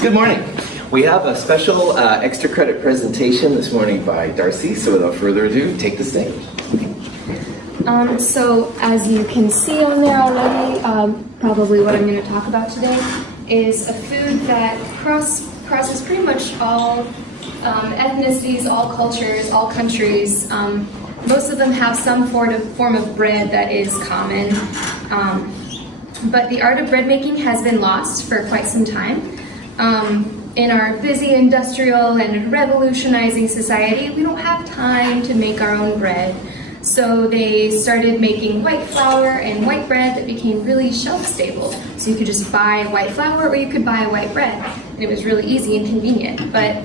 Good morning. We have a special extra credit presentation this morning by Darcy, so without further ado, take the stage. So as you can see on there already, probably what I'm going to talk about today is a food that crosses pretty much all ethnicities, all cultures, all countries. Most of them have some form of bread that is common, but the art of bread making has been lost for quite some time. In our busy industrial and revolutionizing society, we don't have time to make our own bread. So they started making white flour and white bread that became really shelf stable. So you could just buy white flour or you could buy white bread. And it was really easy and convenient. But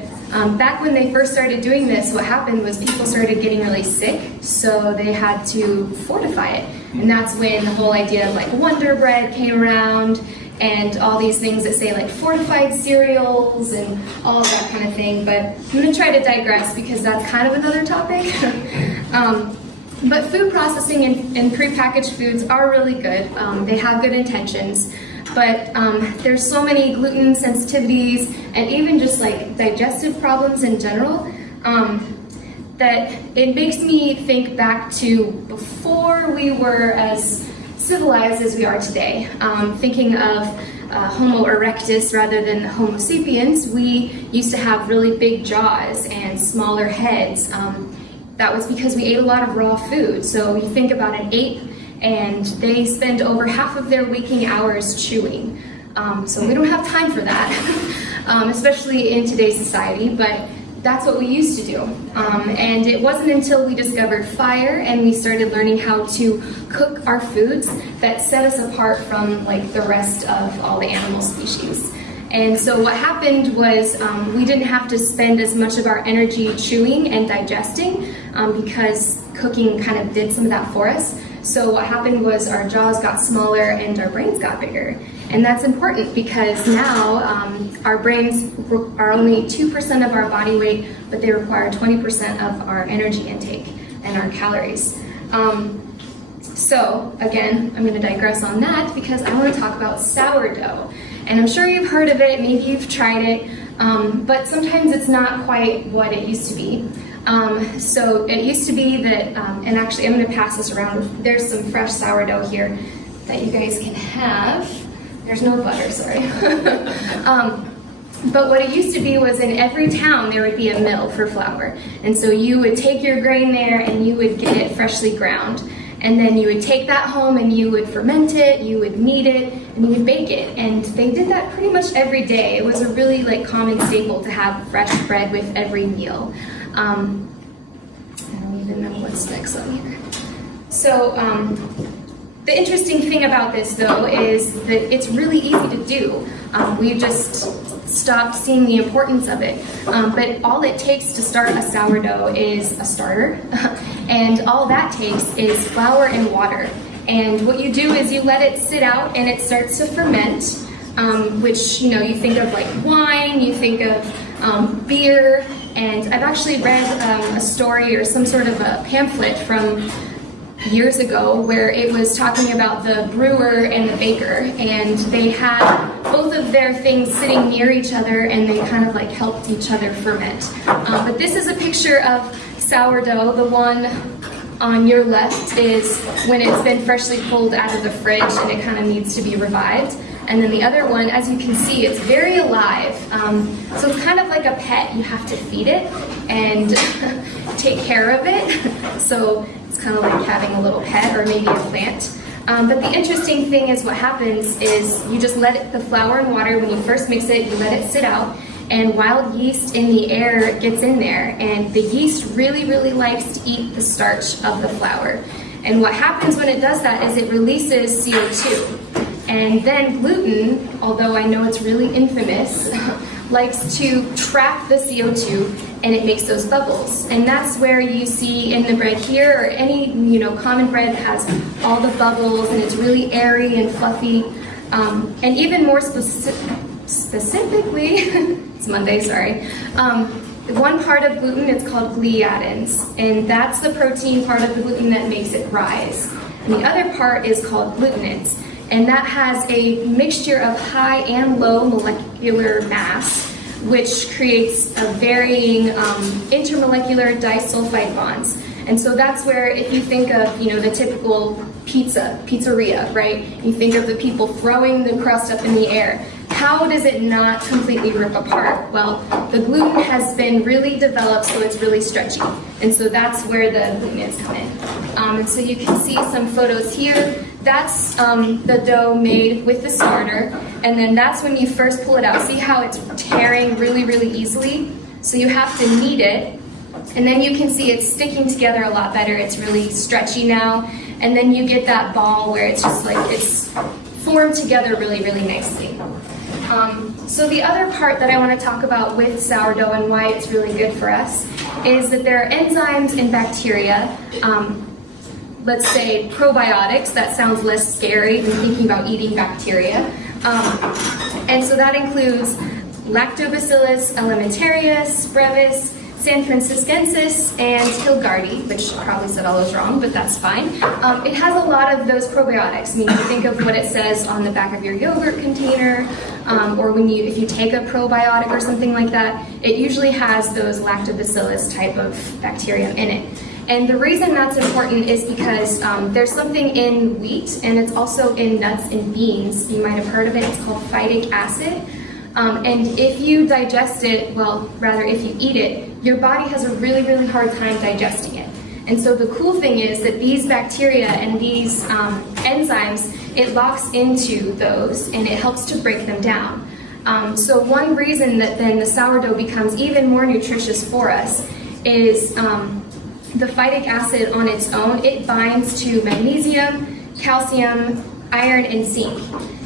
back when they first started doing this, what happened was people started getting really sick, so they had to fortify it. And that's when the whole idea of like Wonder Bread came around, and all these things that say like fortified cereals and all of that kind of thing. But I'm going to try to digress because that's kind of another topic. But food processing and prepackaged foods are really good. They have good intentions, but there's so many gluten sensitivities and even just like digestive problems in general that it makes me think back to before we were as civilized as we are today. Thinking of Homo erectus rather than Homo sapiens, we used to have really big jaws and smaller heads. That was because we ate a lot of raw food. So you think about an ape, and they spend over half of their waking hours chewing. So we don't have time for that, especially in today's society, but that's what we used to do. And it wasn't until we discovered fire and we started learning how to cook our foods that set us apart from like the rest of all the animal species. And so what happened was we didn't have to spend as much of our energy chewing and digesting because cooking kind of did some of that for us. So what happened was our jaws got smaller and our brains got bigger. And that's important because now our brains are only 2% of our body weight, but they require 20% of our energy intake and our calories. So again, I'm going to digress on that because I want to talk about sourdough. And I'm sure you've heard of it, maybe you've tried it, but sometimes it's not quite what it used to be. So it used to be that, and actually I'm going to pass this around, there's some fresh sourdough here that you guys can have. There's no butter, sorry. But what it used to be was in every town there would be a mill for flour. And so you would take your grain there and you would get it freshly ground. And then you would take that home and you would ferment it, you would knead it, and you would bake it. And they did that pretty much every day. It was a really like common staple to have fresh bread with every meal. I don't even know what's next on here. So the interesting thing about this though is that it's really easy to do. We've just stopped seeing the importance of it. But all it takes to start a sourdough is a starter. And all that takes is flour and water. And what you do is you let it sit out and it starts to ferment, which, you know, you think of like wine, you think of beer. And I've actually read a story or some sort of a pamphlet from years ago where it was talking about the brewer and the baker, and they had both of their things sitting near each other and they kind of like helped each other ferment. But this is a picture of sourdough. The one on your left is when it's been freshly pulled out of the fridge and it kind of needs to be revived. And then the other one, as you can see, it's very alive. So it's kind of like a pet. You have to feed it and take care of it. So it's kind of like having a little pet or maybe a plant. But the interesting thing is what happens is you just let the flour and water, when you first mix it, you let it sit out. And wild yeast in the air gets in there. And the yeast really, really likes to eat the starch of the flour. And what happens when it does that is it releases CO2. And then gluten, although I know it's really infamous, likes to trap the CO2 and it makes those bubbles. And that's where you see in the bread here, or any common bread has all the bubbles and it's really airy and fluffy. And even more specifically, it's Monday, sorry. One part of gluten, it's called gliadins, and that's the protein part of the gluten that makes it rise. And the other part is called glutenins. And that has a mixture of high and low molecular mass, which creates a varying intermolecular disulfide bonds. And so that's where, if you think of, the typical pizzeria, right? You think of the people throwing the crust up in the air. How does it not completely rip apart? Well, the gluten has been really developed so it's really stretchy. And so that's where the glutenants come in. And so you can see some photos here. That's the dough made with the starter. And then that's when you first pull it out. See how it's tearing really, really easily? So you have to knead it. And then you can see it's sticking together a lot better. It's really stretchy now. And then you get that ball where it's just like, it's formed together really, really nicely. So the other part that I want to talk about with sourdough and why it's really good for us is that there are enzymes and bacteria, let's say probiotics. That sounds less scary than thinking about eating bacteria. And so that includes Lactobacillus alimentarius, brevis, San Franciscensis, and Hilgardi, which I probably said all those wrong, but that's fine. It has a lot of those probiotics. I mean, you think of what it says on the back of your yogurt container, or if you take a probiotic or something like that, it usually has those Lactobacillus type of bacteria in it. And the reason that's important is because there's something in wheat, and it's also in nuts and beans. You might have heard of it. It's called phytic acid. And if you digest it, well, rather if you eat it, your body has a really, really hard time digesting it. And so the cool thing is that these bacteria and these enzymes, it locks into those and it helps to break them down. So one reason that then the sourdough becomes even more nutritious for us is the phytic acid on its own. It binds to magnesium, calcium, iron, and zinc.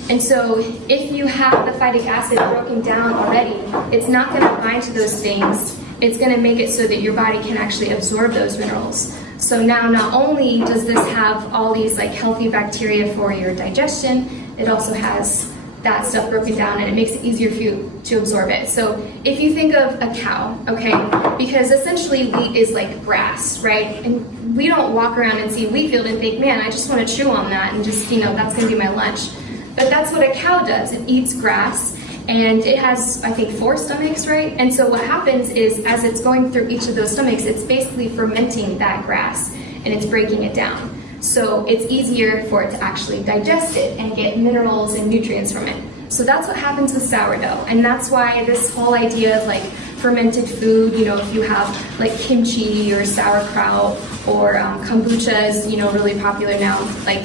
And so if you have the phytic acid broken down already, it's not going to bind to those things. It's going to make it so that your body can actually absorb those minerals. So now not only does this have all these like healthy bacteria for your digestion, it also has that stuff broken down and it makes it easier for you to absorb it. So if you think of a cow, okay, because essentially wheat is like grass, right? And we don't walk around and see a wheat field and think, man, I just want to chew on that and just, that's going to be my lunch. But that's what a cow does. It eats grass, and it has, I think, 4 stomachs, right? And so what happens is, as it's going through each of those stomachs, it's basically fermenting that grass, and it's breaking it down. So it's easier for it to actually digest it and get minerals and nutrients from it. So that's what happens with sourdough, and that's why this whole idea of like fermented food, if you have like kimchi or sauerkraut or kombucha is, really popular now, like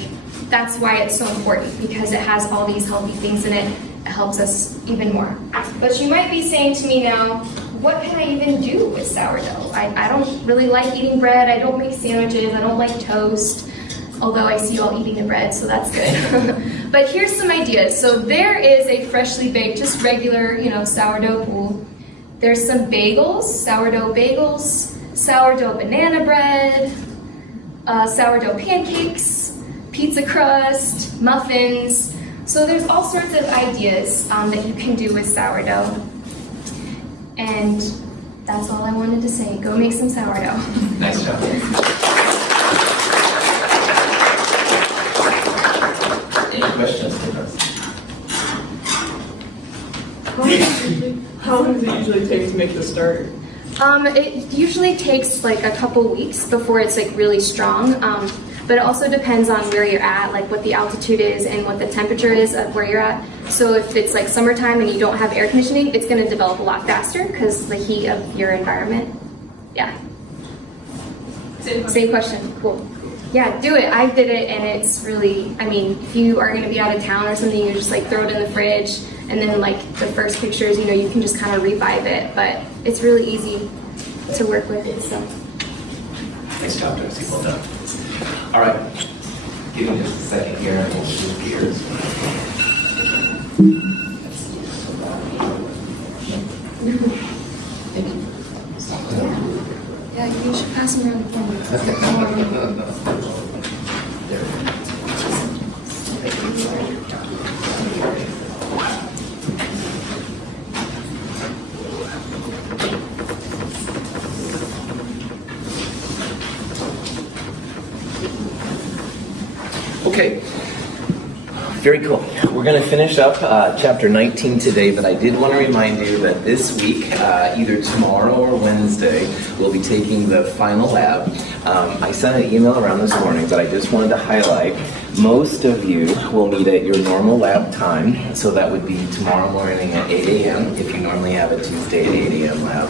that's why it's so important, because it has all these healthy things in it. It helps us even more. But you might be saying to me now, what can I even do with sourdough? I don't really like eating bread. I don't make sandwiches. I don't like toast, although I see you all eating the bread, so that's good. But here's some ideas. So there is a freshly baked, just regular, sourdough pool. There's some bagels, sourdough banana bread, sourdough pancakes, pizza crust, muffins. So there's all sorts of ideas that you can do with sourdough. And that's all I wanted to say. Go make some sourdough. Nice job. Any questions for us? How long does it usually take to make the starter? It usually takes like a couple weeks before it's like really strong. But it also depends on where you're at, like what the altitude is and what the temperature is of where you're at. So if it's like summertime and you don't have air conditioning, it's going to develop a lot faster because the heat of your environment. Yeah. Same question. Cool. Yeah, do it. I did it, and it's really, if you are going to be out of town or something, you just like throw it in the fridge, and then like the first pictures, you can just kind of revive it, but it's really easy to work with. So. Nice job, Darcy. Well done. All right. Give me just a second here, and we'll shift gears. Thank you. Yeah, you should pass them around the camera. Okay. Very cool. We're going to finish up chapter 19 today, but I did want to remind you that this week, either tomorrow or Wednesday, we'll be taking the final lab. I sent an email around this morning, but I just wanted to highlight most of you will meet at your normal lab time, so that would be tomorrow morning at 8 a.m. if you normally have a Tuesday at 8 a.m. lab.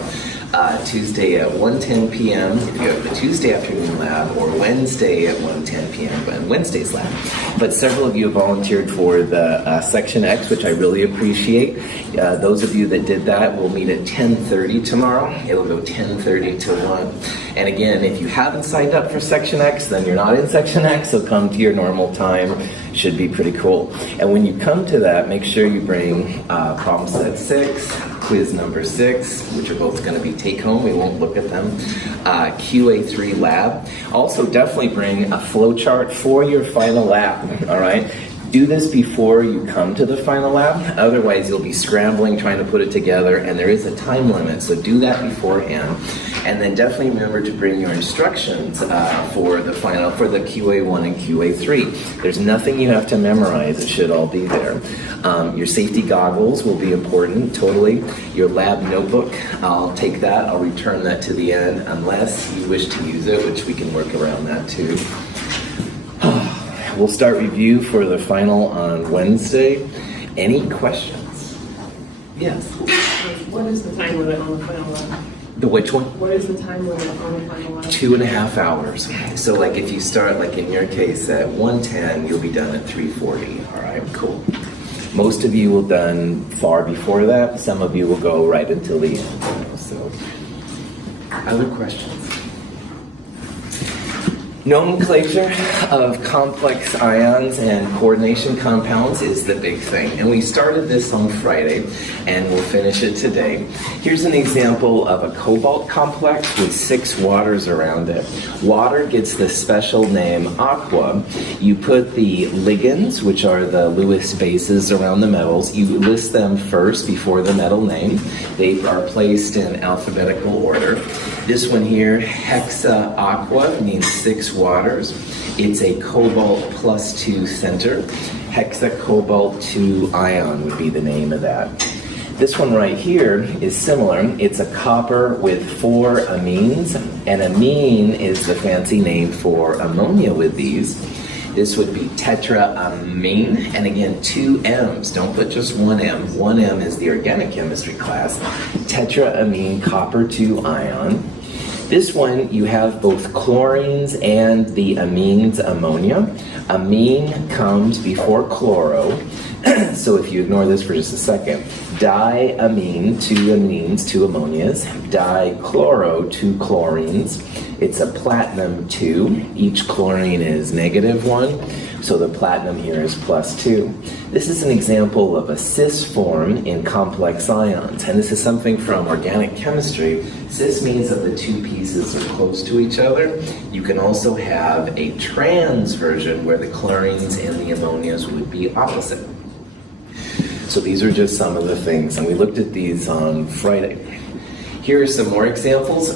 Tuesday at 1:10 p.m. if you have the Tuesday afternoon lab, or Wednesday at 1:10 p.m. and Wednesday's lab. But several of you volunteered for the Section X, which I really appreciate. Those of you that did that will meet at 10:30 tomorrow. It'll go 10:30 to 1. And again, if you haven't signed up for Section X, then you're not in Section X, so come to your normal time. Should be pretty cool. And when you come to that, make sure you bring problem set 6, quiz number 6, which are both going to be take home. We won't look at them. QA3 lab. Also, definitely bring a flow chart for your final lab. All right. Do this before you come to the final lab. Otherwise, you'll be scrambling trying to put it together, and there is a time limit. So do that beforehand. And then definitely remember to bring your instructions for the final, for the QA1 and QA3. There's nothing you have to memorize. It should all be there. Your safety goggles will be important, totally. Your lab notebook, I'll take that. I'll return that to the end unless you wish to use it, which we can work around that too. We'll start review for the final on Wednesday. Any questions? Yes. What is the time limit on the final lab? The which one? What is the time limit on the final lab? 2.5 hours. So like if you start, like in your case, at 1:10, you'll be done at 3:40. All right, cool. Most of you will done far before that. Some of you will go right until the end. So, other questions? Nomenclature of complex ions and coordination compounds is the big thing. And we started this on Friday, and we'll finish it today. Here's an example of a cobalt complex with 6 waters around it. Water gets the special name aqua. You put the ligands, which are the Lewis bases around the metals, you list them first before the metal name. They are placed in alphabetical order. This one here, hexa aqua, means 6 waters. It's a cobalt +2 center. Hexacobalt 2 ion would be the name of that. This one right here is similar. It's a copper with 4 amines, and amine is the fancy name for ammonia with these. This would be tetraamine, and again, 2 M's. Don't put just 1 M. 1 M is the organic chemistry class. Tetraamine copper 2 ion. This one, you have both chlorines and the amines ammonia. Amine comes before chloro. So if you ignore this for just a second, diamine, 2 amines, 2 ammonias. Dichloro, 2 chlorines. It's a platinum 2. Each chlorine is -1. So the platinum here is +2. This is an example of a cis form in complex ions, and this is something from organic chemistry. Cis means that the 2 pieces are close to each other. You can also have a trans version where the chlorines and the ammonias would be opposite. So these are just some of the things, and we looked at these on Friday. Here are some more examples.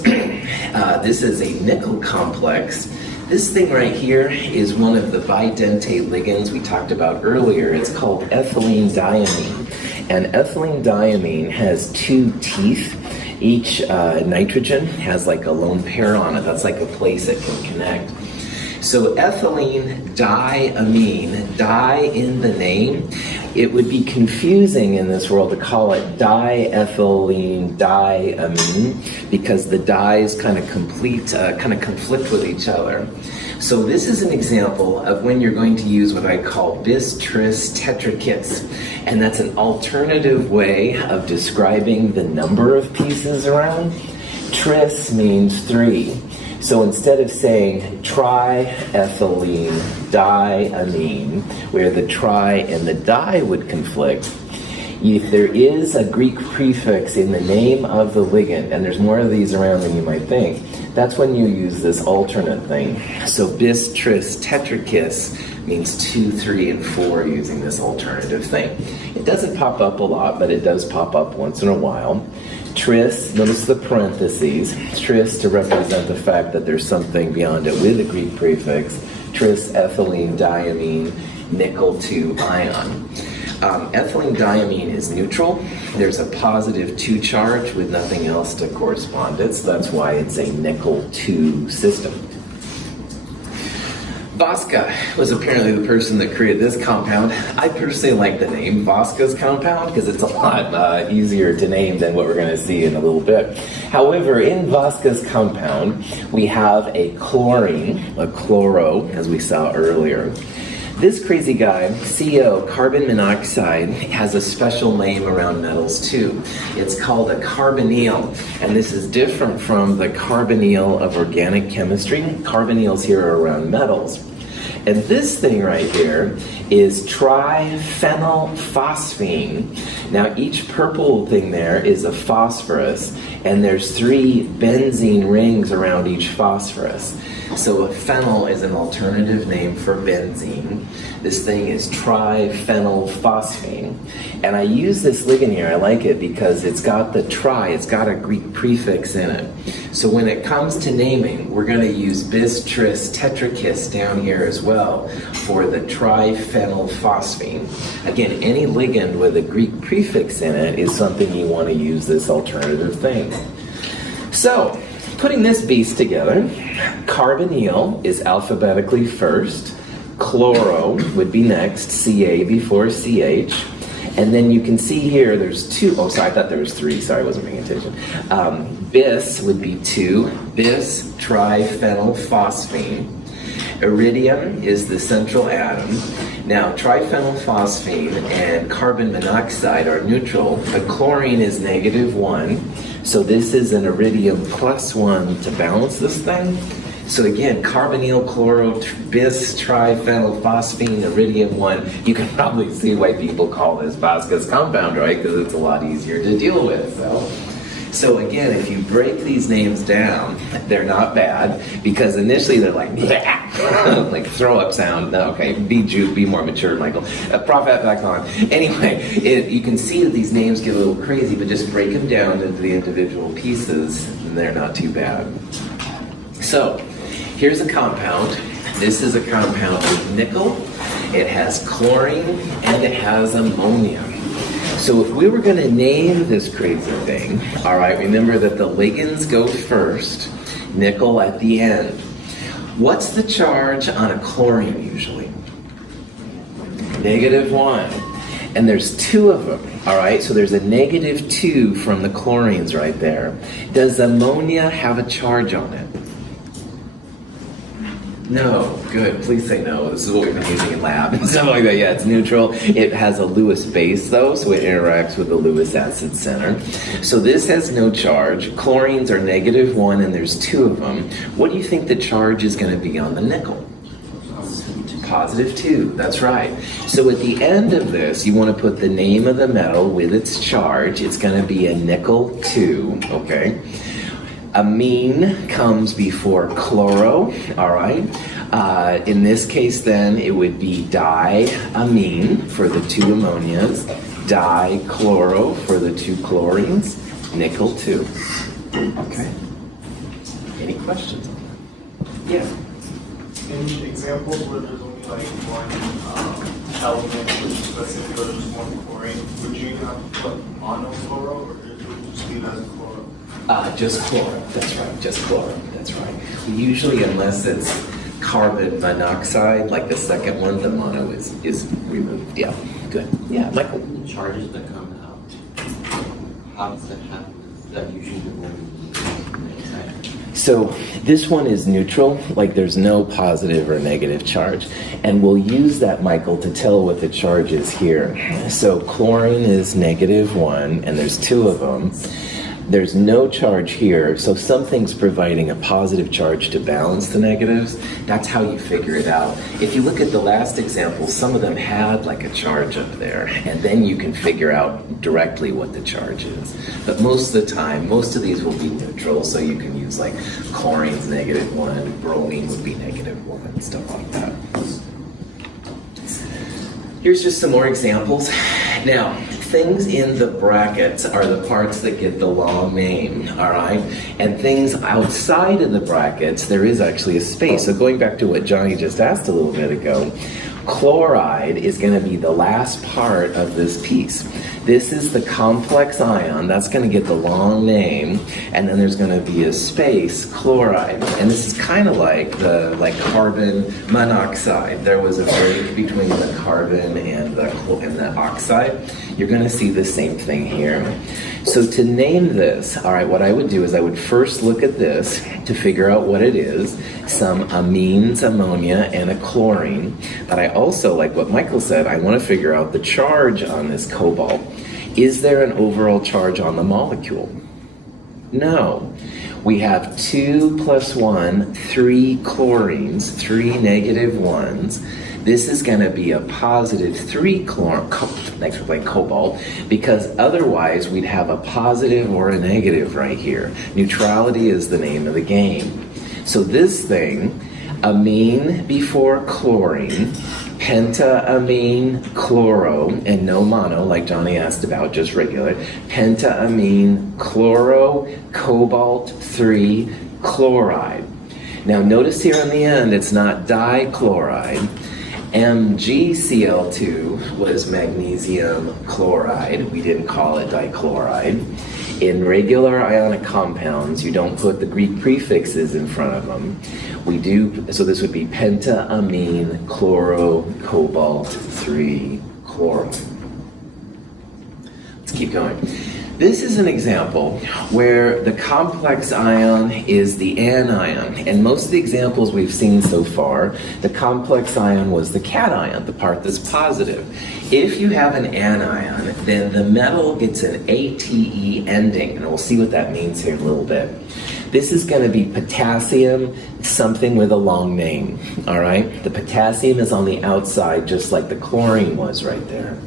This is a nickel complex. This thing right here is one of the bidentate ligands we talked about earlier. It's called ethylene diamine. And ethylene diamine has 2 teeth. Each nitrogen has like a lone pair on it. That's like a place it can connect. So ethylene diamine, di in the name, it would be confusing in this world to call it diethylene diamine because the dyes kind of conflict with each other. So this is an example of when you're going to use what I call bis tris tetrakis, and that's an alternative way of describing the number of pieces around. Tris means 3. So instead of saying triethylene diamine, where the tri and the di would conflict, if there is a Greek prefix in the name of the ligand, and there's more of these around than you might think, that's when you use this alternate thing. So bis tris tetrakis means 2, 3, and 4 using this alternative thing. It doesn't pop up a lot, but it does pop up once in a while. Tris, notice the parentheses, tris to represent the fact that there's something beyond it with a Greek prefix, tris ethylene diamine, nickel 2 ion. Ethylene diamine is neutral. There's a positive 2 charge with nothing else to correspond it, so that's why it's a nickel 2 system. Vaska was apparently the person that created this compound. I personally like the name Vaska's compound because it's a lot easier to name than what we're going to see in a little bit. However, in Vaska's compound, we have a chlorine, a chloro, as we saw earlier. This crazy guy, CO, carbon monoxide, has a special name around metals too. It's called a carbonyl, and this is different from the carbonyl of organic chemistry. Carbonyls here are around metals. And this thing right here is triphenylphosphine. Now each purple thing there is a phosphorus, and there's 3 benzene rings around each phosphorus. So a phenyl is an alternative name for benzene. This thing is triphenylphosphine. And I use this ligand here, I like it because it's got the tri, it's got a Greek prefix in it. So when it comes to naming, we're going to use bis, tris, tetrakis down here as well for the triphenylphosphine. Again, any ligand with a Greek prefix in it is something you want to use this alternative thing. So, putting this beast together, carbonyl is alphabetically first, chloro would be next, Ca before CH, and then you can see here there's 2, oh sorry, I thought there was 3, sorry, I wasn't paying attention. Bis would be 2, bis triphenylphosphine. Iridium is the central atom. Now, triphenylphosphine and carbon monoxide are neutral, but chlorine is -1. So this is an iridium +1 to balance this thing. So again, carbonyl, chloro, bis, triphenylphosphine, iridium 1. You can probably see why people call this Vaska's compound, right? Because it's a lot easier to deal with. So again, if you break these names down, they're not bad because initially they're like, like throw up sound. No, okay, be more mature, Michael. Prophet back on. Anyway, you can see that these names get a little crazy, but just break them down into the individual pieces, and they're not too bad. So here's a compound. This is a compound with nickel. It has chlorine and it has ammonia. So if we were going to name this crazy thing, all right, remember that the ligands go first, nickel at the end. What's the charge on a chlorine usually? -1. And there's 2 of them, all right? So there's a -2 from the chlorines right there. Does ammonia have a charge on it? No, good. Please say no. This is what we've been using in lab and stuff like that. Yeah, it's neutral. It has a Lewis base though, so it interacts with the Lewis acid center. So this has no charge. Chlorines are -1 and there's 2 of them. What do you think the charge is going to be on the nickel? +2, that's right. So at the end of this, you want to put the name of the metal with its charge. It's going to be a nickel 2, okay? Amine comes before chloro, all right? In this case, then, it would be diamine for the 2 ammonias, dichloro for the 2 chlorines, nickel 2. Okay. Any questions on that? Yeah. In examples where there's only like one element, which is specific, or just one chlorine, would you have to put monochloro, or would it just leave as chloro? Just chloro, that's right, just chloro, that's right. Usually, unless it's carbon monoxide, like the second one, the mono is removed. Yeah, good. Yeah, Michael. The charges that come out, how does that happen? Is that usually the one? So this one is neutral, like there's no positive or negative charge. And we'll use that, Michael, to tell what the charge is here. So chlorine is -1, and there's 2 of them. There's no charge here, so something's providing a positive charge to balance the negatives. That's how you figure it out. If you look at the last example, some of them had like a charge up there, and then you can figure out directly what the charge is. But most of the time, most of these will be neutral, so you can use like chlorine's -1, bromine would be -1, stuff like that. Here's just some more examples. Now, things in the brackets are the parts that get the long name, all right? And things outside of the brackets, there is actually a space. So going back to what Johnny just asked a little bit ago, Chloride is going to be the last part of this piece. This is the complex ion. That's going to get the long name, and then there's going to be a space, chloride. And this is kind of like carbon monoxide. There was a break between the carbon and the oxide. You're going to see the same thing here. So to name this, all right, what I would do is I would first look at this to figure out what it is, some amines, ammonia, and a chlorine. But I also, like what Michael said, I want to figure out the charge on this cobalt. Is there an overall charge on the molecule? No. We have 2 + 1, 3 chlorines, 3 negative ones. This is going to be a positive 3 next like cobalt, because otherwise we'd have a positive or a negative right here. Neutrality is the name of the game. So this thing, amine before chlorine, pentaamine chloro, and no mono like Johnny asked about, just regular, pentaamine chloro, cobalt 3 chloride. Now notice here on the end it's not dichloride. MgCl2 was magnesium chloride. We didn't call it dichloride. In regular ionic compounds, you don't put the Greek prefixes in front of them. We do, so this would be pentaamine chloro cobalt 3 chloride. Let's keep going. This is an example where the complex ion is the anion, and most of the examples we've seen so far, the complex ion was the cation, the part that's positive. If you have an anion, then the metal gets an ATE ending, and we'll see what that means here in a little bit. This is going to be potassium, something with a long name, all right? The potassium is on the outside, just like the chlorine was right there.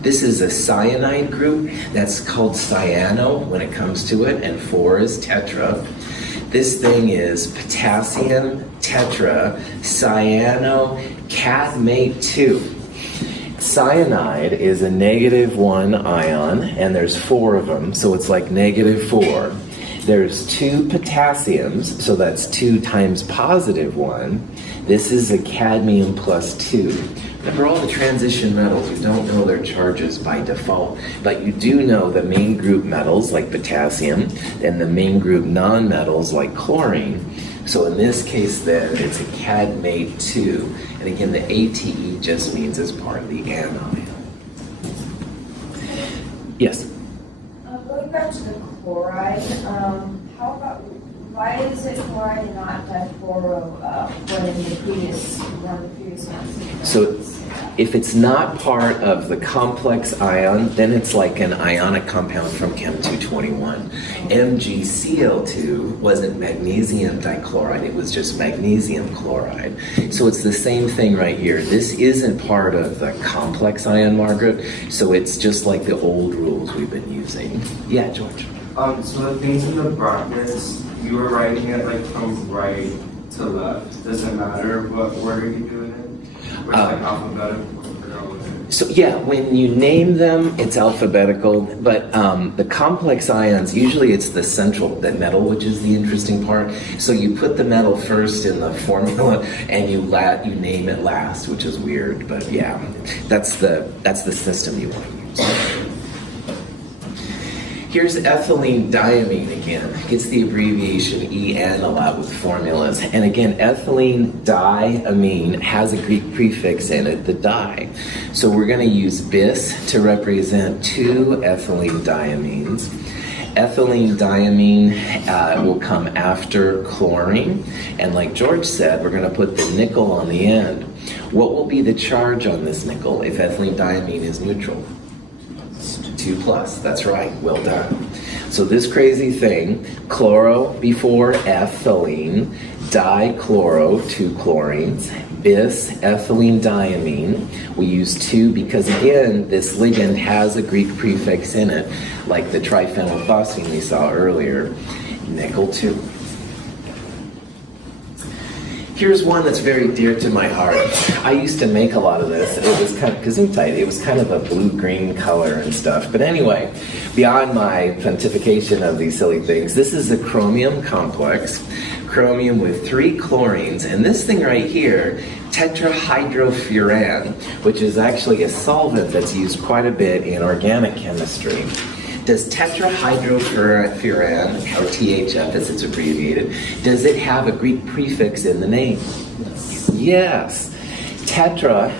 This is a cyanide group that's called cyano when it comes to it, and 4 is tetra. This thing is potassium, tetra, cyano, cadmate 2. Cyanide is a -1 ion, and there's 4 of them, so it's like -4. There's 2 potassiums, so that's 2 times +1. This is a cadmium +2. Remember, all the transition metals, you don't know their charges by default, but you do know the main group metals like potassium and the main group non-metals like chlorine. So in this case then, it's a cadmate 2. And again, the ATE just means as part of the anion. Yes? Going back to the chloride, how about, why is it chloride and not dichloro when in the previous ones? So if it's not part of the complex ion, then it's like an ionic compound from Chem 221. MgCl2 wasn't magnesium dichloride, it was just magnesium chloride. So it's the same thing right here. This isn't part of the complex ion, Margaret, so it's just like the old rules we've been using. Yeah, George? So the things in the brackets, you were writing it like from right to left. Does it matter what order you do it in? Or it's like alphabetical? So yeah, when you name them, it's alphabetical, but the complex ions, usually it's the central, the metal, which is the interesting part. So you put the metal first in the formula, and you name it last, which is weird, but yeah, that's the system you want to use. Here's ethylene diamine again. It gets the abbreviation EN a lot with formulas. And again, ethylene diamine has a Greek prefix in it, the di. So we're going to use bis to represent 2 ethylene diamines. Ethylene diamine will come after chlorine. And like George said, we're going to put the nickel on the end. What will be the charge on this nickel if ethylene diamine is neutral? 2+, that's right, well done. So this crazy thing, chloro before ethylene, dichloro, 2 chlorines, bis, ethylene diamine. We use 2 because again, this ligand has a Greek prefix in it, like the triphenylphosphine we saw earlier, nickel 2. Here's one that's very dear to my heart. I used to make a lot of this. It was kind of gesundheit. It was kind of a blue-green color and stuff. But anyway, beyond my pontification of these silly things, this is a chromium complex. Chromium with 3 chlorines, and this thing right here, tetrahydrofuran, which is actually a solvent that's used quite a bit in organic chemistry. Does tetrahydrofuran, or THF as it's abbreviated, does it have a Greek prefix in the name? Yes. Tetra,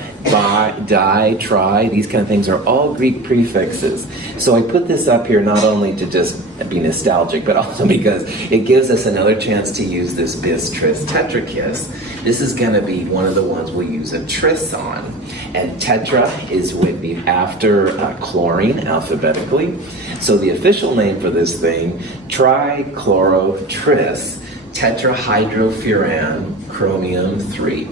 di, tri, these kind of things are all Greek prefixes. So I put this up here not only to just be nostalgic, but also because it gives us another chance to use this bis, tris, tetrakis. This is going to be one of the ones we'll use a tris on. And tetra is with the after chlorine alphabetically. So the official name for this thing, trichlorotris tetrahydrofuran chromium 3.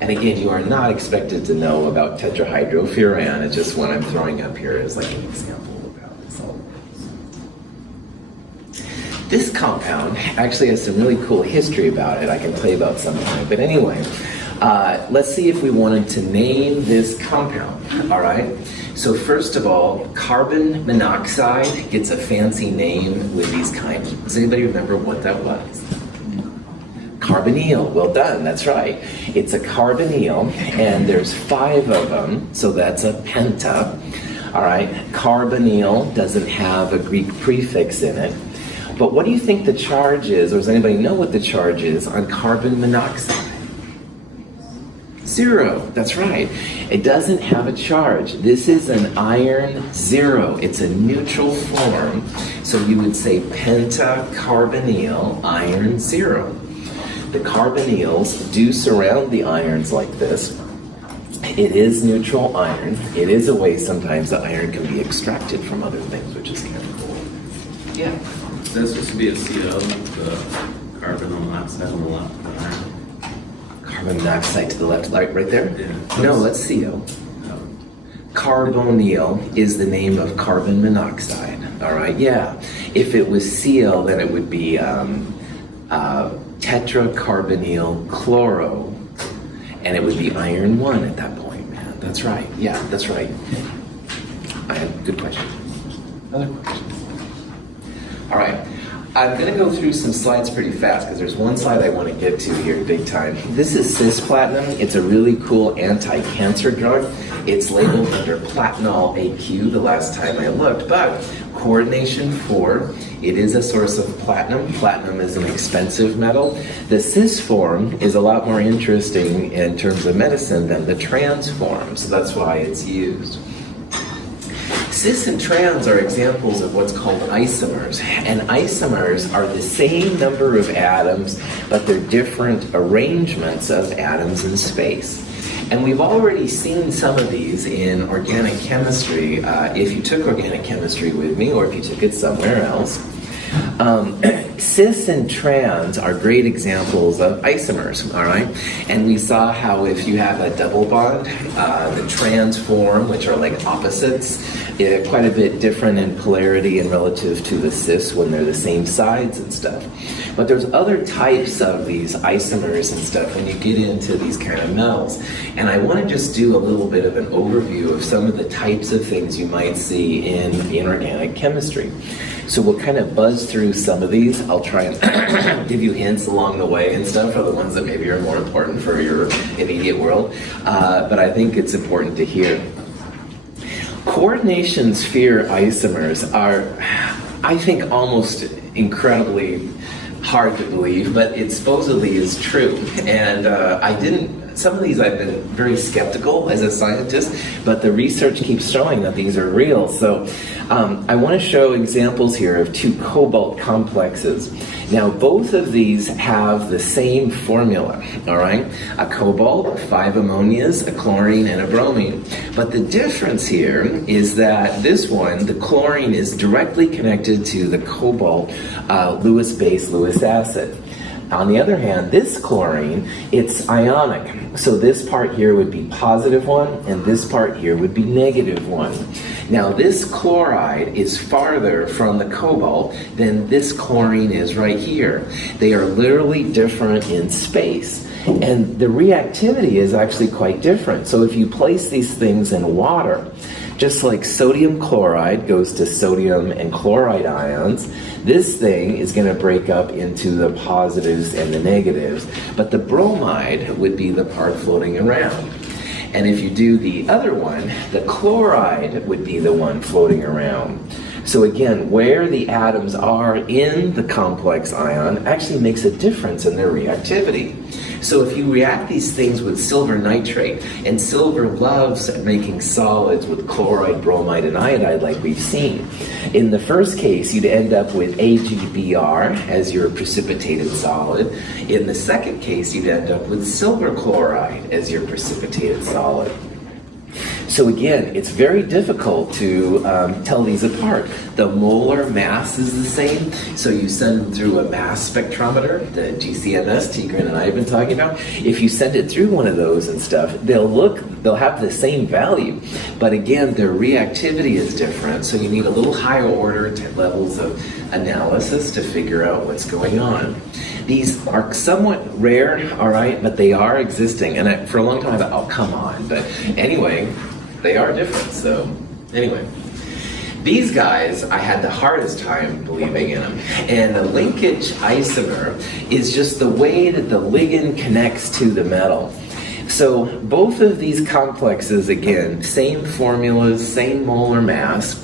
And again, you are not expected to know about tetrahydrofuran. It's just what I'm throwing up here as like an example about this. This compound actually has some really cool history about it. I can tell you about sometime. But anyway, let's see if we wanted to name this compound. All right. So first of all, carbon monoxide gets a fancy name with these kinds. Does anybody remember what that was? Carbonyl. Well done, that's right. It's a carbonyl, and there's 5 of them, so that's a penta. All right, carbonyl doesn't have a Greek prefix in it. But what do you think the charge is, or does anybody know what the charge is on carbon monoxide? 0, that's right. It doesn't have a charge. This is an iron 0. It's a neutral form, so you would say pentacarbonyl iron 0. The carbonyls do surround the irons like this. It is neutral iron. It is a way sometimes the iron can be extracted from other things, which is kind of cool. Yeah. Is that supposed to be a CO, the carbon monoxide on the left? Carbon monoxide to the left, right there? Yeah. No, that's CO. Carbonyl is the name of carbon monoxide. All right, yeah. If it was Cl, then it would be tetracarbonyl chloro, and it would be iron 1 at that point, man. That's right. Yeah, that's right. Good question. Another question. All right. I'm going to go through some slides pretty fast because there's one slide I want to get to here big time. This is cisplatin. It's a really cool anti-cancer drug. It's labeled under platinol AQ the last time I looked, but coordination 4, it is a source of platinum. Platinum is an expensive metal. The cis form is a lot more interesting in terms of medicine than the trans form, so that's why it's used. Cis and trans are examples of what's called isomers, and isomers are the same number of atoms, but they're different arrangements of atoms in space. And we've already seen some of these in organic chemistry, if you took organic chemistry with me, or if you took it somewhere else. Cis and trans are great examples of isomers, all right? And we saw how if you have a double bond, the trans form, which are like opposites, quite a bit different in polarity and relative to the cis when they're the same sides and stuff. But there's other types of these isomers and stuff when you get into these kind of metals. And I want to just do a little bit of an overview of some of the types of things you might see in inorganic chemistry. So we'll kind of buzz through some of these. I'll try and give you hints along the way and stuff for the ones that maybe are more important for your immediate world. But I think it's important to hear. Coordination sphere isomers are, I think, almost incredibly hard to believe, but it supposedly is true. And some of these I've been very skeptical as a scientist, but the research keeps showing that these are real. So I want to show examples here of 2 cobalt complexes. Now, both of these have the same formula, all right? A cobalt, 5 ammonias, a chlorine, and a bromine. But the difference here is that this one, the chlorine, is directly connected to the cobalt Lewis base, Lewis acid. On the other hand, this chlorine, it's ionic. So this part here would be positive 1, and this part here would be negative 1. Now this chloride is farther from the cobalt than this chlorine is right here. They are literally different in space. And the reactivity is actually quite different. So if you place these things in water, Just like sodium chloride goes to sodium and chloride ions, this thing is going to break up into the positives and the negatives, but the bromide would be the part floating around. And if you do the other one, the chloride would be the one floating around. So again, where the atoms are in the complex ion actually makes a difference in their reactivity. So if you react these things with silver nitrate, and silver loves making solids with chloride, bromide, and iodide like we've seen. In the first case, you'd end up with AgBr as your precipitated solid. In the second case, you'd end up with silver chloride as your precipitated solid. So again, it's very difficult to tell these apart. The molar mass is the same, so you send them through a mass spectrometer, the GCMS, Tigran and I have been talking about. If you send it through one of those and stuff, they'll have the same value, but again, their reactivity is different, so you need a little higher order levels of analysis to figure out what's going on. These are somewhat rare, all right, but they are existing, and for a long time I thought, oh, come on, but anyway, they are different, so anyway. These guys, I had the hardest time believing in them. And the linkage isomer is just the way that the ligand connects to the metal. So both of these complexes, again, same formulas, same molar mass.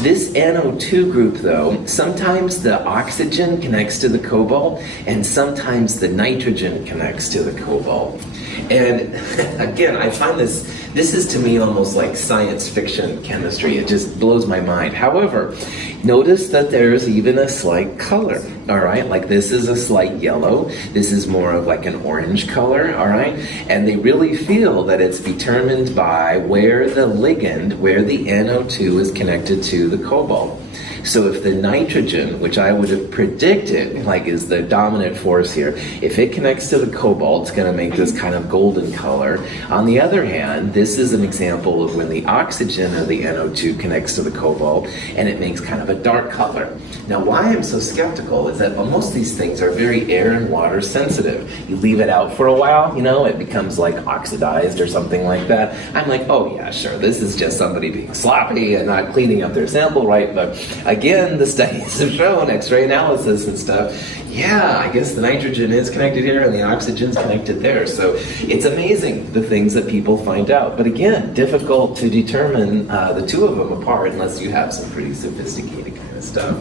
This NO2 group, though, sometimes the oxygen connects to the cobalt, and sometimes the nitrogen connects to the cobalt. And again, I find this is to me almost like science fiction chemistry. It just blows my mind. However, notice that there's even a slight color, all right? Like this is a slight yellow. This is more of like an orange color, all right? And they really feel that it's determined by where the ligand, where the NO2 is connected to the cobalt. So if the nitrogen, which I would have predicted, like is the dominant force here, if it connects to the cobalt, it's going to make this kind of golden color. On the other hand, this is an example of when the oxygen of the NO2 connects to the cobalt, and it makes kind of a dark color. Now, why I'm so skeptical is that most of these things are very air and water sensitive. You leave it out for a while, you know, it becomes like oxidized or something like that. I'm like, oh yeah, sure, this is just somebody being sloppy and not cleaning up their sample right, but again, the studies have shown, X-ray analysis and stuff, yeah, I guess the nitrogen is connected here and the oxygen's connected there. So it's amazing the things that people find out. But again, difficult to determine the two of them apart unless you have some pretty sophisticated kind of stuff.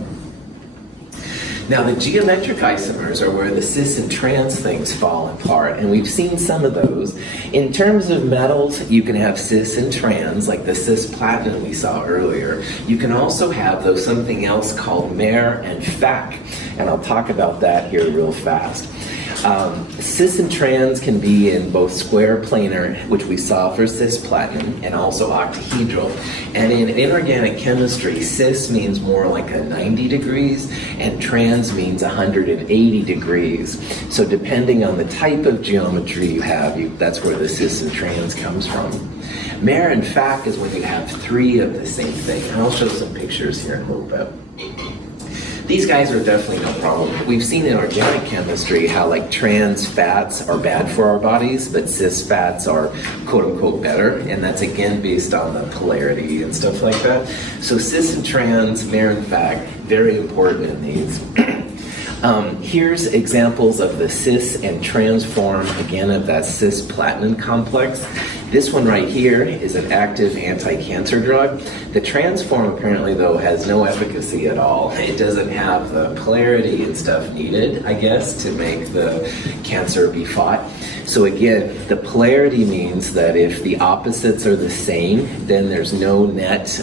Now, the geometric isomers are where the cis and trans things fall apart, and we've seen some of those. In terms of metals, you can have cis and trans, like the cis platinum we saw earlier. You can also have, though, something else called mer and fac, and I'll talk about that here real fast. Cis and trans can be in both square planar, which we saw for cis platinum, and also octahedral. And in inorganic chemistry, cis means more like a 90 degrees, and trans means 180 degrees. So depending on the type of geometry you have, that's where the cis and trans comes from. Mer and fac is when you have three of the same thing, and I'll show some pictures here in a little bit. These guys are definitely no problem. We've seen in organic chemistry how like trans fats are bad for our bodies, but cis fats are quote-unquote better, and that's again based on the polarity and stuff like that. So cis and trans, mer and fac, very important in these. Here's examples of the cis and trans form, again, of that cis platinum complex. This one right here is an active anti-cancer drug. The trans form apparently, though, has no efficacy at all. It doesn't have the polarity and stuff needed, I guess, to make the cancer be fought. So again, the polarity means that if the opposites are the same, then there's no net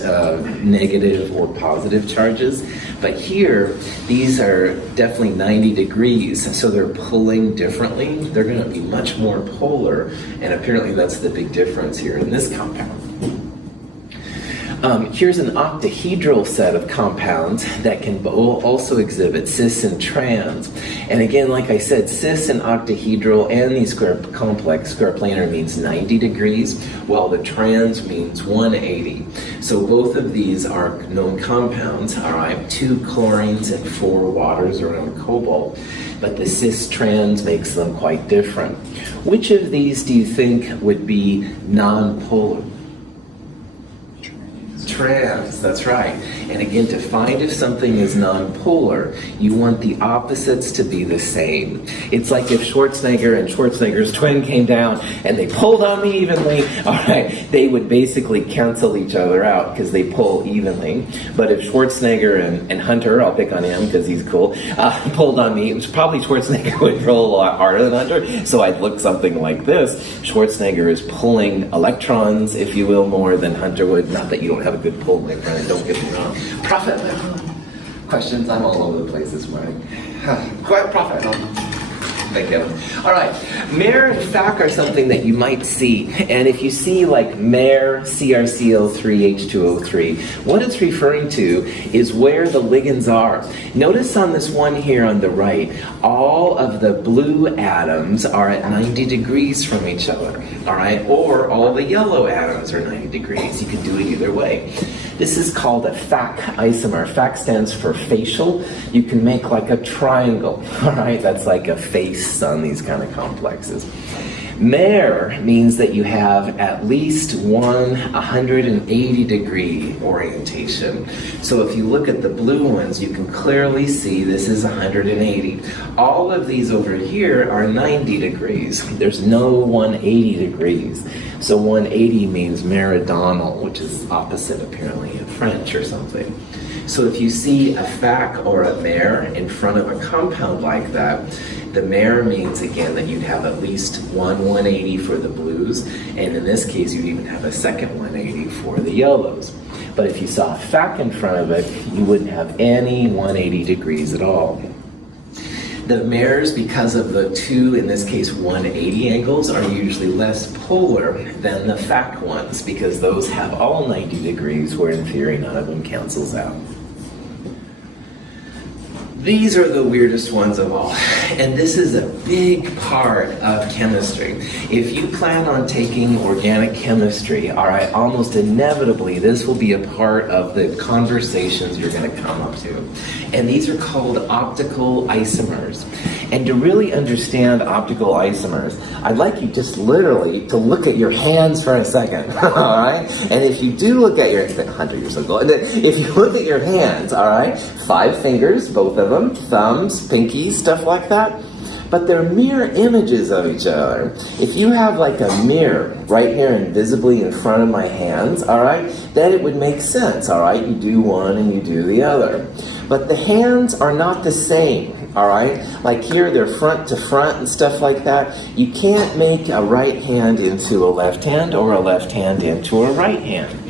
negative or positive charges. But here, these are definitely 90 degrees, so they're pulling differently. They're going to be much more polar, and apparently that's the big difference here in this compound. Here's an octahedral set of compounds that can also exhibit cis and trans. And again, like I said, cis and octahedral and the square complex, square planar means 90 degrees, while the trans means 180. So both of these are known compounds, all right, 2 chlorines and 4 waters around cobalt. But the cis-trans makes them quite different. Which of these do you think would be non-polar? trans, that's right. And again, to find if something is nonpolar, you want the opposites to be the same. It's like if Schwarzenegger and Schwarzenegger's twin came down and they pulled on me evenly, all right, they would basically cancel each other out because they pull evenly. But if Schwarzenegger and Hunter, I'll pick on him because he's cool, pulled on me, it was probably Schwarzenegger would roll a lot harder than Hunter, so I'd look something like this. Schwarzenegger is pulling electrons, if you will, more than Hunter would. Not that you don't have a good pull, my friend, don't get me wrong. Prophet, questions? I'm all over the place this morning. Quiet, Prophet. Thank you. All right, mer and FAC are something that you might see, and if you see like mer CrCl3H2O3, what it's referring to is where the ligands are. Notice on this one here on the right, all of the blue atoms are at 90 degrees from each other, all right? Or all the yellow atoms are 90 degrees. You can do it either way. This is called a FAC isomer. FAC stands for facial. You can make like a triangle, all right? That's like a face on these kind of complexes. Mer means that you have at least one 180 degree orientation. So if you look at the blue ones, you can clearly see this is 180. All of these over here are 90 degrees. There's no 180 degrees. So 180 means meridional, which is opposite apparently in French or something. So if you see a FAC or a mer in front of a compound like that, the mer means again that you'd have at least one 180 for the blues, and in this case you'd even have a second 180 for the yellows. But if you saw a FAC in front of it, you wouldn't have any 180 degrees at all. The mers, because of the two, in this case 180 angles, are usually less polar than the FAC ones, because those have all 90 degrees, where in theory none of them cancels out. These are the weirdest ones of all, and this is a big part of chemistry. If you plan on taking organic chemistry, all right, almost inevitably this will be a part of the conversations you're going to come up to. And these are called optical isomers. And to really understand optical isomers, I'd like you just literally to look at your hands for a second, all right? And if you do look at your, Hunter, you're so cool. And then if you look at your hands, all right, 5 fingers, both of them, thumbs, pinkies, stuff like that, but they're mirror images of each other. If you have like a mirror right here invisibly in front of my hands, all right, then it would make sense, all right? You do one and you do the other. But the hands are not the same, all right? Like here, they're front to front and stuff like that. You can't make a right hand into a left hand or a left hand into a right hand.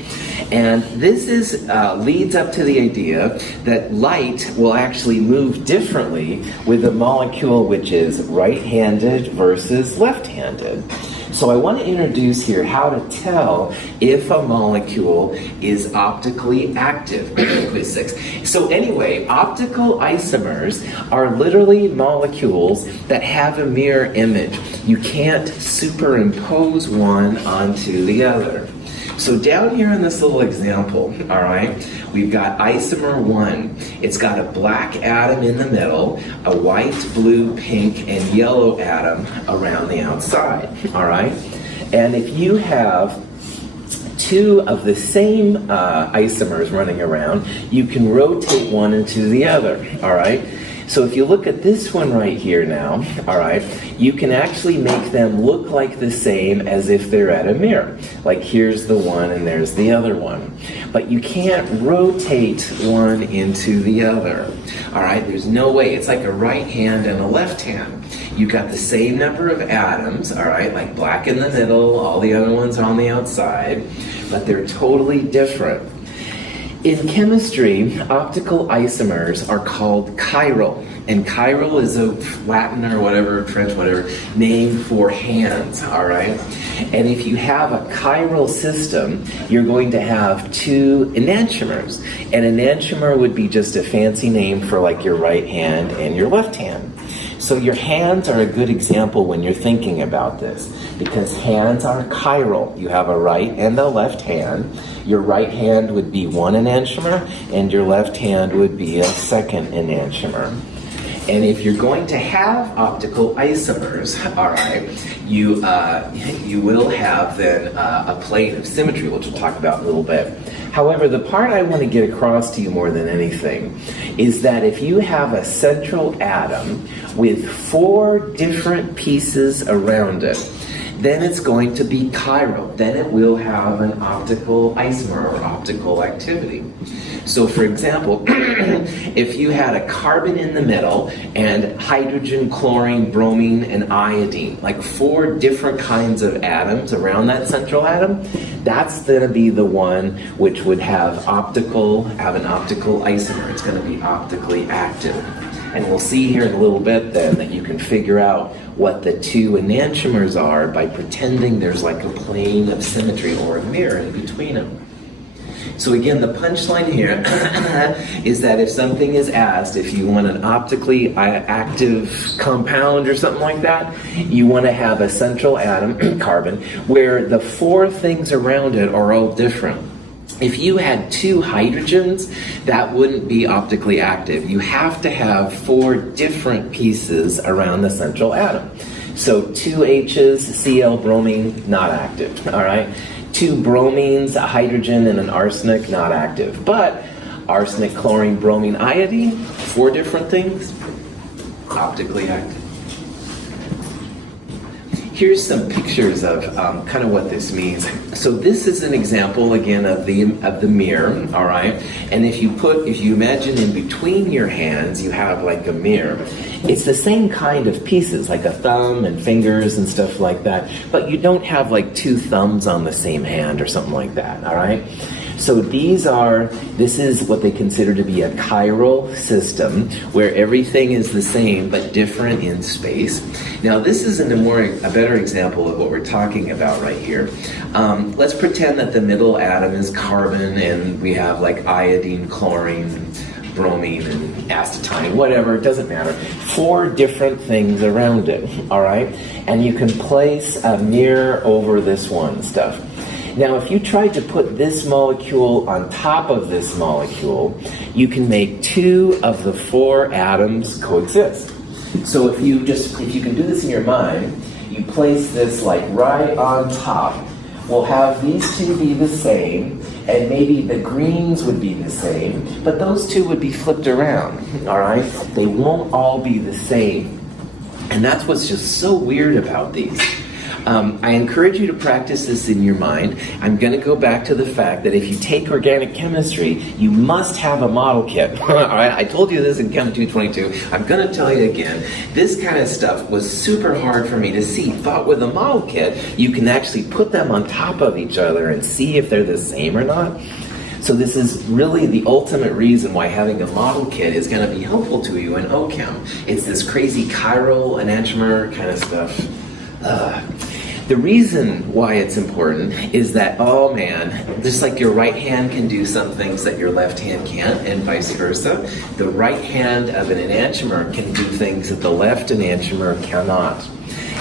And this is leads up to the idea that light will actually move differently with a molecule which is right-handed versus left-handed. So I want to introduce here how to tell if a molecule is optically active. Quiz 6. So anyway, optical isomers are literally molecules that have a mirror image. You can't superimpose one onto the other. So down here in this little example, all right, we've got isomer 1. It's got a black atom in the middle, a white, blue, pink, and yellow atom around the outside, all right? And if you have 2 of the same isomers running around, you can rotate one into the other, all right? So if you look at this one right here now, all right, you can actually make them look like the same as if they're at a mirror. Like here's the one and there's the other one. But you can't rotate one into the other. All right, there's no way. It's like a right hand and a left hand. You've got the same number of atoms, all right, like black in the middle, all the other ones are on the outside, but they're totally different. In chemistry, optical isomers are called chiral, and chiral is a Latin or whatever, French, whatever, name for hands, all right? And if you have a chiral system, you're going to have 2 enantiomers. An enantiomer would be just a fancy name for like your right hand and your left hand. So your hands are a good example when you're thinking about this, because hands are chiral. You have a right and a left hand. Your right hand would be 1 enantiomer, and your left hand would be a 2nd enantiomer. And if you're going to have optical isomers, all right, you will have then a plane of symmetry, which we'll talk about in a little bit. However, the part I want to get across to you more than anything is that if you have a central atom with 4 different pieces around it, then it's going to be chiral. Then it will have an optical isomer or optical activity. So for example, if you had a carbon in the middle and hydrogen, chlorine, bromine, and iodine, like 4 different kinds of atoms around that central atom, that's going to be the one which would have an optical isomer. It's going to be optically active. And we'll see here in a little bit then that you can figure out what the 2 enantiomers are by pretending there's like a plane of symmetry or a mirror in between them. So again, the punchline here is that if something is asked, if you want an optically active compound or something like that, you want to have a central atom, carbon, where the 4 things around it are all different. If you had 2 hydrogens, that wouldn't be optically active. You have to have 4 different pieces around the central atom. So 2 H's, Cl, bromine, not active, all right? 2 bromines, a hydrogen, and an arsenic, not active. But arsenic, chlorine, bromine, iodine, 4 different things, optically active. Here's some pictures of kind of what this means. So this is an example again of the mirror, all right? And if you imagine in between your hands you have like a mirror, it's the same kind of pieces, like a thumb and fingers and stuff like that, but you don't have like 2 thumbs on the same hand or something like that, all right? So this is what they consider to be a chiral system where everything is the same but different in space. Now this is a better example of what we're talking about right here. Let's pretend that the middle atom is carbon and we have like iodine, chlorine, bromine, and acetylene, whatever, it doesn't matter. 4 different things around it, all right? And you can place a mirror over this one stuff. Now, if you tried to put this molecule on top of this molecule, you can make 2 of the 4 atoms coexist. So if you can do this in your mind, you place this like right on top. We'll have these 2 be the same, and maybe the greens would be the same, but those 2 would be flipped around, all right? They won't all be the same. And that's what's just so weird about these. I encourage you to practice this in your mind. I'm going to go back to the fact that if you take organic chemistry, you must have a model kit. All right, I told you this in Chem 222. I'm going to tell you again. This kind of stuff was super hard for me to see, but with a model kit, you can actually put them on top of each other and see if they're the same or not. So this is really the ultimate reason why having a model kit is going to be helpful to you in OChem. It's this crazy chiral, enantiomer kind of stuff. The reason why it's important is that, oh man, just like your right hand can do some things that your left hand can't, and vice versa, the right hand of an enantiomer can do things that the left enantiomer cannot.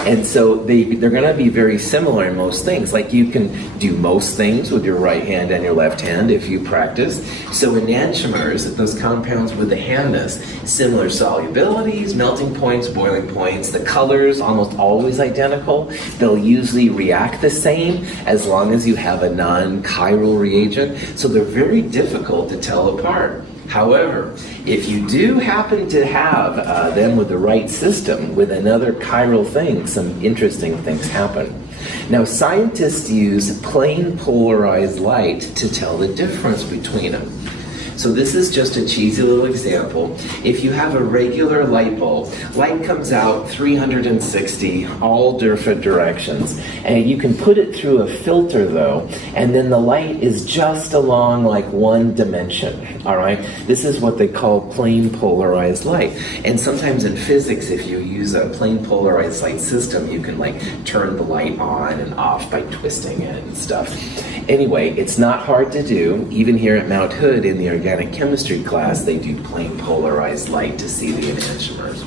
And so they're going to be very similar in most things. Like you can do most things with your right hand and your left hand if you practice. So enantiomers, those compounds with the handness, similar solubilities, melting points, boiling points, the colors almost always identical. They'll usually react the same as long as you have a non-chiral reagent. So they're very difficult to tell apart. However, if you do happen to have them with the right system, with another chiral thing, some interesting things happen. Now, scientists use plain polarized light to tell the difference between them. So this is just a cheesy little example. If you have a regular light bulb, light comes out 360, all different directions. And you can put it through a filter though, and then the light is just along like one dimension, all right? This is what they call plain polarized light. And sometimes in physics, if you use a plain polarized light system, you can like turn the light on and off by twisting it and stuff. Anyway, it's not hard to do. Even here at Mount Hood in the organic chemistry class, they do plain polarized light to see the enantiomers.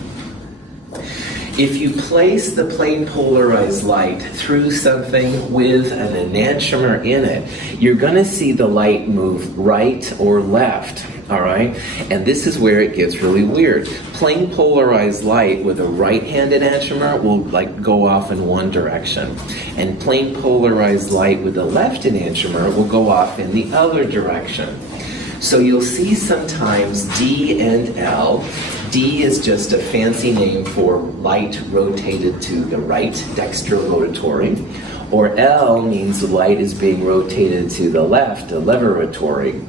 If you place the plain polarized light through something with an enantiomer in it, you're going to see the light move right or left. all right? And this is where it gets really weird. Plain polarized light with a right-hand enantiomer will like go off in one direction. And plain polarized light with a left enantiomer will go off in the other direction. So you'll see sometimes D and L. D is just a fancy name for light rotated to the right, dextrorotatory. Or L means the light is being rotated to the left, levoratory.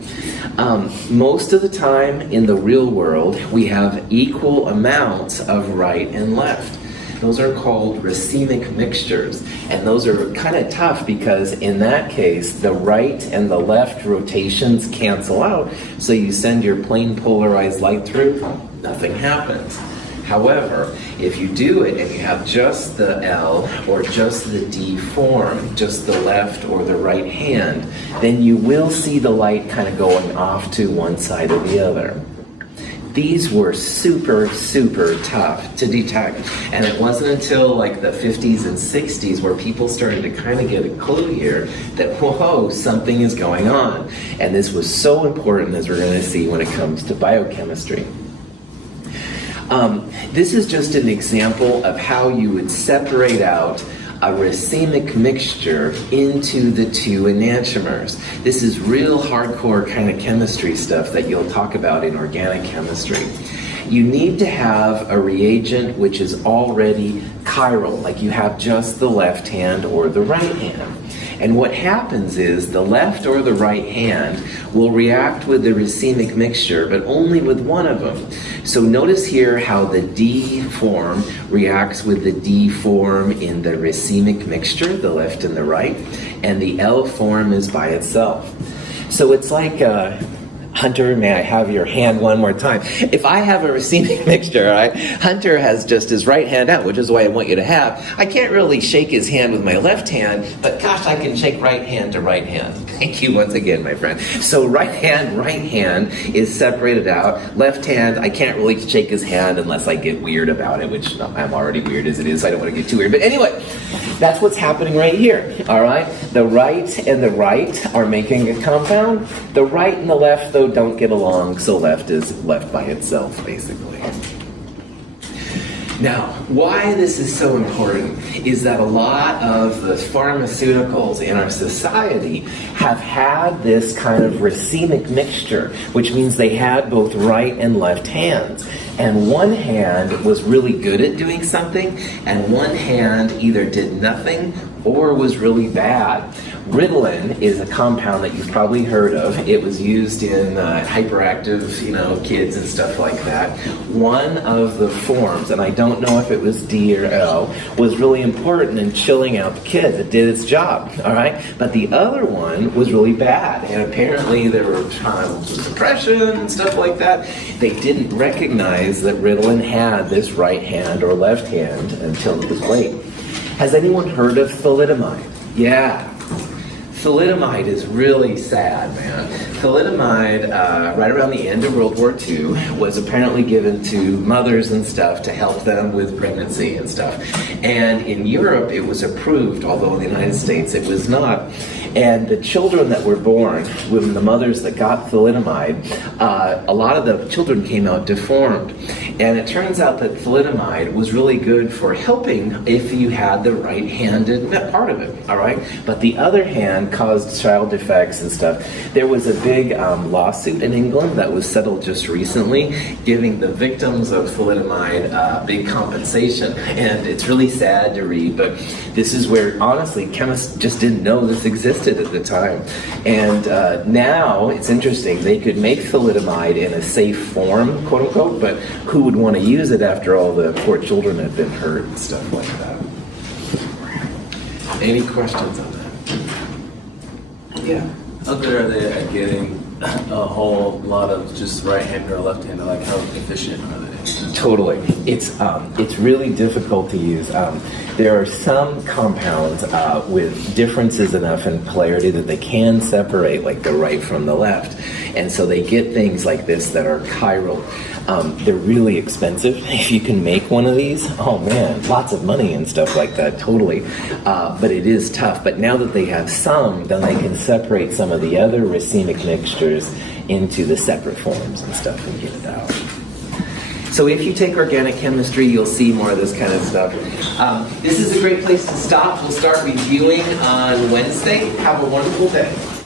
Most of the time in the real world, we have equal amounts of right and left. Those are called racemic mixtures, and those are kind of tough because in that case, the right and the left rotations cancel out, so you send your plain polarized light through, nothing happens. However, if you do it and you have just the L or just the D form, just the left or the right hand, then you will see the light kind of going off to one side or the other. These were super, super tough to detect. And it wasn't until like the 50s and 60s where people started to kind of get a clue here that, whoa, something is going on. And this was so important, as we're going to see when it comes to biochemistry. This is just an example of how you would separate out a racemic mixture into the two enantiomers. This is real hardcore kind of chemistry stuff that you'll talk about in organic chemistry. You need to have a reagent which is already chiral, like you have just the left hand or the right hand. And what happens is the left or the right hand will react with the racemic mixture, but only with one of them. So notice here how the D form reacts with the D form in the racemic mixture, the left and the right, and the L form is by itself. So it's like Hunter, may I have your hand one more time? If I have a racemic mixture, right, Hunter has just his right hand out, which is what I want you to have. I can't really shake his hand with my left hand, but gosh, I can shake right hand to right hand. Thank you once again, my friend. So right hand is separated out. Left hand, I can't really shake his hand unless I get weird about it, which I'm already weird as it is, so I don't want to get too weird. But anyway, that's what's happening right here, all right? The right and the right are making a compound. The right and the left, though, don't get along, so left is left by itself, basically. Now, why this is so important is that a lot of the pharmaceuticals in our society have had this kind of racemic mixture, which means they had both right and left hands. And one hand was really good at doing something, and one hand either did nothing or was really bad. Ritalin is a compound that you've probably heard of. It was used in hyperactive, kids and stuff like that. One of the forms, and I don't know if it was D or L, was really important in chilling out the kids. It did its job, all right? But the other one was really bad, and apparently there were times of depression and stuff like that. They didn't recognize that Ritalin had this right hand or left hand until it was late. Has anyone heard of thalidomide? Yeah. Thalidomide is really sad, man. Thalidomide, right around the end of World War II, was apparently given to mothers and stuff to help them with pregnancy and stuff. And in Europe, it was approved, although in the United States it was not. And the children that were born with the mothers that got thalidomide, a lot of the children came out deformed. And it turns out that thalidomide was really good for helping if you had the right-handed part of it, all right? But the other hand caused child defects and stuff. There was a big lawsuit in England that was settled just recently, giving the victims of thalidomide big compensation. And it's really sad to read, but this is where, honestly, chemists just didn't know this existed at the time. And now, it's interesting, they could make thalidomide in a safe form, quote unquote, but who would want to use it after all the poor children had been hurt and stuff like that? Any questions on that? Yeah. How good are they at getting a whole lot of just right-hander or left-hander? Like, how efficient are they? Totally. It's really difficult to use. There are some compounds with differences enough in polarity that they can separate like the right from the left. And so they get things like this that are chiral. They're really expensive. If you can make one of these, oh man, lots of money and stuff like that, totally. But it is tough. But now that they have some, then they can separate some of the other racemic mixtures into the separate forms and stuff and get it out. So if you take organic chemistry, you'll see more of this kind of stuff. This is a great place to stop. We'll start reviewing on Wednesday. Have a wonderful day.